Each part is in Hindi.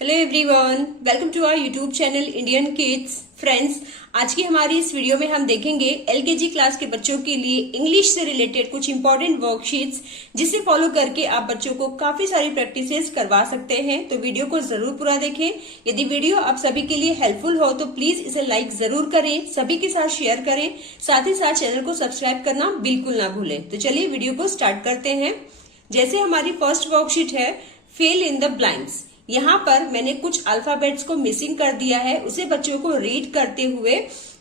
Hello everyone, welcome to our YouTube channel Indian kids. Friends, आज की हमारी इस वीडियो में हम देखेंगे एलकेजी क्लास के बच्चों के लिए इंग्लिश से रिलेटेड कुछ इंपॉर्टेंट वर्कशीट्स, जिसे फॉलो करके आप बच्चों को काफी सारी प्रैक्टिसेस करवा सकते हैं। तो वीडियो को जरूर पूरा देखें। यदि वीडियो आप सभी के लिए हेल्पफुल हो तो प्लीज इसे लाइक जरूर करें, सभी के साथ शेयर करें, साथ ही साथ चैनल को सब्सक्राइब करना बिल्कुल ना भूलें। तो चलिए वीडियो को स्टार्ट करते हैं। जैसे हमारी फर्स्ट वर्कशीट है फिल इन द ब्लैंक्स। यहाँ पर मैंने कुछ अल्फाबेट्स को मिसिंग कर दिया है, उसे बच्चों को रीड करते हुए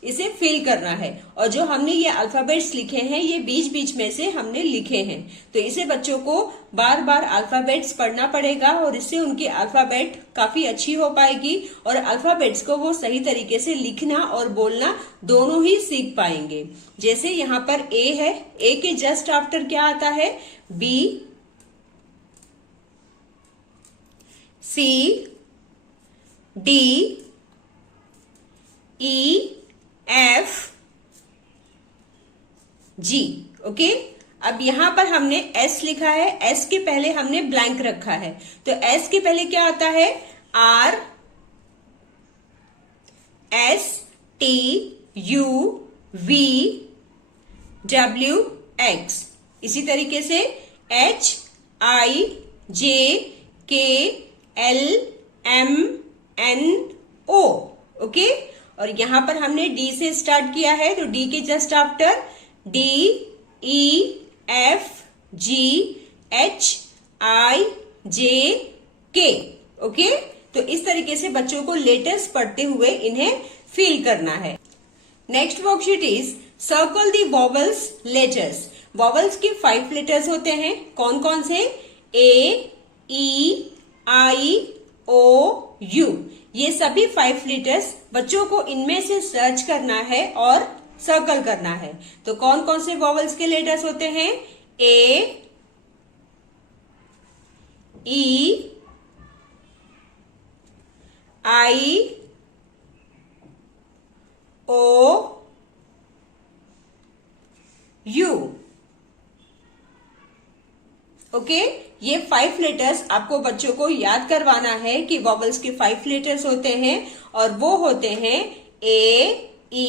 इसे फिल करना है। और जो हमने ये अल्फाबेट्स लिखे हैं ये बीच बीच में से हमने लिखे हैं, तो इसे बच्चों को बार बार अल्फाबेट्स पढ़ना पड़ेगा और इससे उनकी अल्फाबेट काफी अच्छी हो पाएगी और अल्फाबेट्स को वो सही तरीके से लिखना और बोलना दोनों ही सीख पाएंगे। जैसे यहाँ पर ए है, ए के जस्ट आफ्टर क्या आता है? B, C, D, E, F, G। Okay, अब यहां पर हमने S लिखा है, S के पहले हमने ब्लैंक रखा है, तो S के पहले क्या आता है? R, S, T, U, V, W, X। इसी तरीके से H, I, J, K, L, M, N, O। Okay, और यहां पर हमने D से स्टार्ट किया है, तो D के just after D, E, F, G, H, I, J, K। Okay, तो इस तरीके से बच्चों को लेटर्स पढ़ते हुए इन्हें फील करना है। Next worksheet is circle the vowels letters. Vowels के 5 लेटर्स होते हैं। कौन कौन से? A, E, I, O, U। ये सभी 5 लेटर्स बच्चों को इनमें से सर्च करना है और सर्कल करना है। तो कौन कौन से वॉवल्स के लेटर्स होते हैं? A, E, I, O, U। Okay, ये 5 लेटर्स आपको बच्चों को याद करवाना है कि वॉवल्स के 5 लेटर्स होते हैं और वो होते हैं A, E,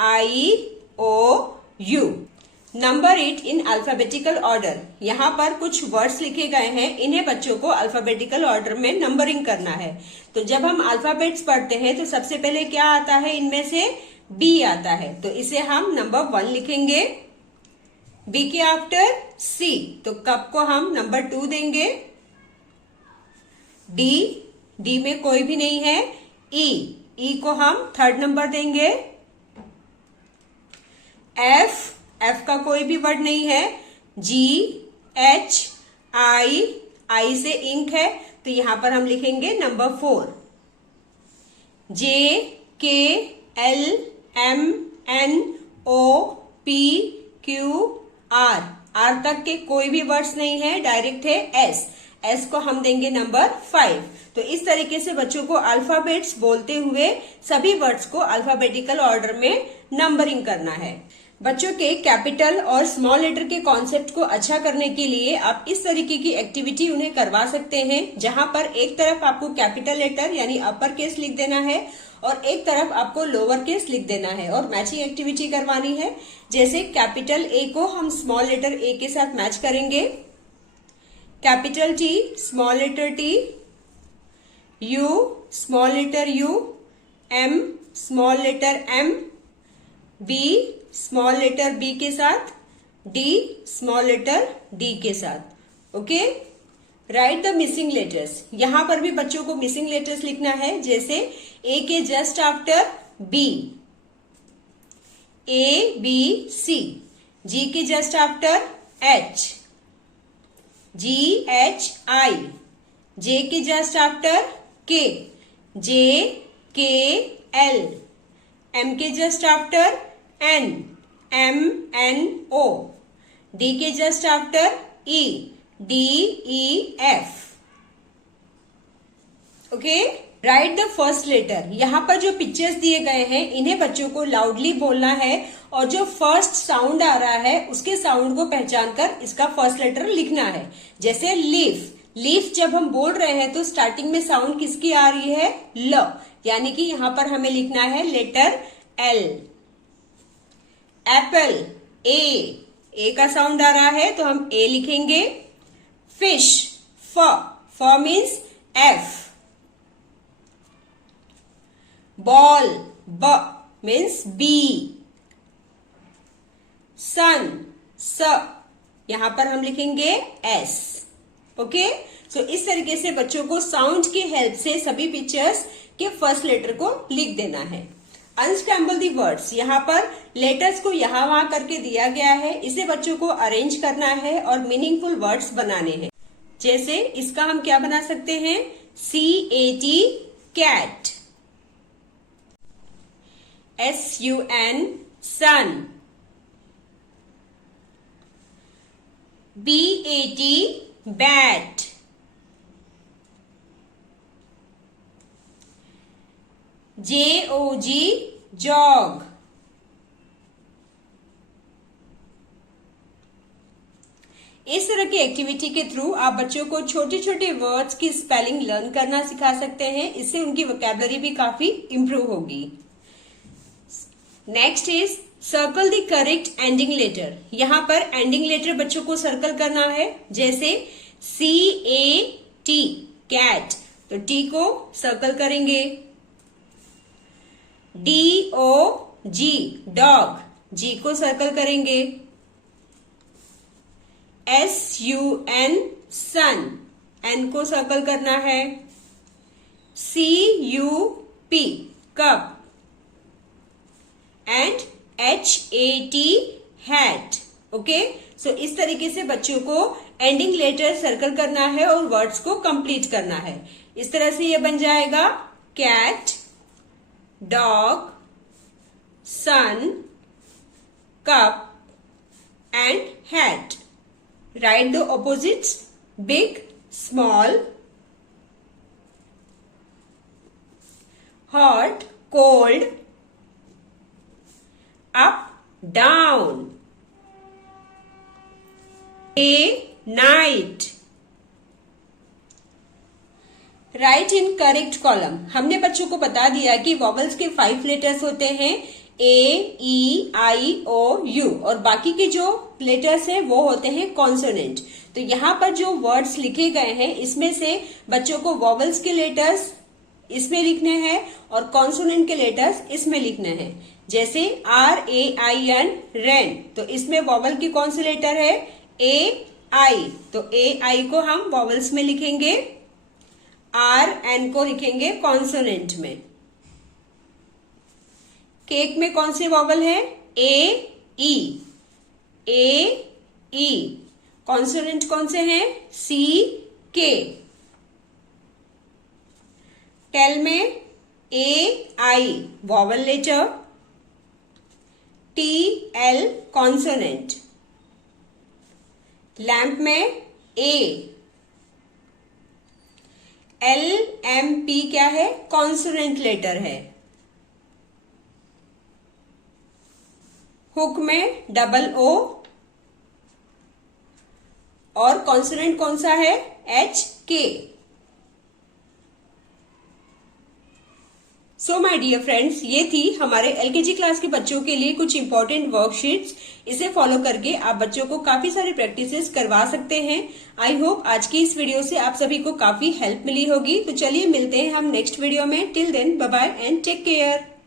I, O, U। Number it in alphabetical order. यहाँ पर कुछ वर्ड्स लिखे गए हैं, इन्हें बच्चों को अल्फाबेटिकल ऑर्डर में नंबरिंग करना है। तो जब हम अल्फाबेट्स पढ़ते हैं तो सबसे पहले क्या आता है? इनमें से B आता है, तो इसे हम नंबर 1 लिखेंगे। बी के आफ्टर सी, तो कप को हम नंबर 2 देंगे। डी, डी में कोई भी नहीं है। ई, ई को हम 3rd नंबर देंगे। एफ, एफ का कोई भी वर्ड नहीं है। जी, एच, आई, आई से इंक है, तो यहां पर हम लिखेंगे number 4। J, K, L, M, N, O, P, Q, R, R तक के कोई भी वर्ड्स नहीं है, डायरेक्ट है एस, एस को हम देंगे नंबर 5। तो इस तरीके से बच्चों को अल्फाबेट्स बोलते हुए सभी वर्ड्स को अल्फाबेटिकल ऑर्डर में नंबरिंग करना है। बच्चों के कैपिटल और स्मॉल लेटर के कॉन्सेप्ट को अच्छा करने के लिए आप इस तरीके की एक्टिविटी उन्हें करवा सकते हैं, जहां पर एक तरफ आपको कैपिटल लेटर यानी अपर केस लिख देना है और एक तरफ आपको लोअर केस लिख देना है और मैचिंग एक्टिविटी करवानी है। जैसे कैपिटल ए को हम स्मॉल लेटर ए के साथ मैच करेंगे। Capital T, small letter T, U, small letter U, M, small letter M, B, small letter B के साथ, डी, स्मॉल लेटर डी के साथ। Okay, right the missing letters. यहां पर भी बच्चों को मिसिंग लेटर्स लिखना है। जैसे ए के just after B, A, B, C. G के just after H, G, H, I. J के just after K, J, K, L. M के just after N, M, N, O. D के just after E, D, E, F. Okay, right the first letter. यहाँ पर जो पिक्चर्स दिए गए हैं इन्हें बच्चों को लाउडली बोलना है और जो फर्स्ट साउंड आ रहा है उसके साउंड को पहचान कर इसका फर्स्ट लेटर लिखना है। जैसे लीफ, लीफ जब हम बोल रहे हैं तो स्टार्टिंग में साउंड किसकी आ रही है? ल, यानी कि यहां पर हमें लिखना है लेटर एल। एप्पल, ए का साउंड आ रहा है तो हम ए लिखेंगे। फिश, फ मीन्स एफ। बॉल, ब मीन्स बी। सन, स, यहां पर हम लिखेंगे एस। ओके, सो इस तरीके से बच्चों को साउंड की हेल्प से सभी पिक्चर्स के फर्स्ट लेटर को लिख देना है। अनस्क्रैम्बल दी वर्ड्स, यहाँ पर लेटर्स को यहाँ वहां करके दिया गया है, इसे बच्चों को अरेंज करना है और मीनिंगफुल वर्ड्स बनाने हैं। जैसे इसका हम क्या बना सकते हैं? CAT, cat. SUN, sun. BAT, bat. JOG, jog. इस तरह की एक्टिविटी के थ्रू आप बच्चों को छोटे छोटे वर्ड्स की स्पेलिंग लर्न करना सिखा सकते हैं। इससे उनकी वोकैबुलरी भी काफी इंप्रूव होगी। Next is circle the correct ending letter. यहां पर एंडिंग लेटर बच्चों को सर्कल करना है। जैसे CAT, कैट, तो T को सर्कल करेंगे। DOG, डॉग, G को सर्कल करेंगे। SUN, सन, N को सर्कल करना है। CUP, cup, and HAT, hat. Okay, so इस तरीके से बच्चों को एंडिंग लेटर सर्कल करना है और वर्ड्स को कंप्लीट करना है। इस तरह से ये बन जाएगा cat, dog, sun, cup and hat. Write the opposites, big, small, hot, cold, up, down, day, night. Write in correct column. हमने बच्चों को बता दिया कि वॉवल्स के 5 लेटर्स होते हैं, A, E, I, O, U, और बाकी के जो लेटर्स हैं वो होते हैं कॉन्सोनेंट। तो यहाँ पर जो वर्ड्स लिखे गए हैं इसमें से बच्चों को वॉवल्स के लेटर्स इसमें लिखने हैं और कॉन्सोनेंट के लेटर्स इसमें लिखने हैं। जैसे RAIN, रेन, तो इसमें वॉवल की कौन सी लेटर है? AI, तो AI को हम वॉवल्स में लिखेंगे, RN को लिखेंगे कॉन्सोनेंट में। केक में कौन सी वॉवल है? AE, AE। कॉन्सोनेंट कौन से हैं? CK। टेल में AI, vowel letter, TL, consonant. Lamp में A, LMP क्या है? कॉन्सोनेंट लेटर है। हुक में OO, और कॉन्सोनेंट कौन सा है? HK। So my dear friends, ये थी हमारे LKG क्लास के बच्चों के लिए कुछ इंपॉर्टेंट वर्कशीट्स। इसे फॉलो करके आप बच्चों को काफी सारी प्रैक्टिसेस करवा सकते हैं। आई होप आज की इस वीडियो से आप सभी को काफी हेल्प मिली होगी। तो चलिए मिलते हैं हम नेक्स्ट वीडियो में। Till then bye bye and take care.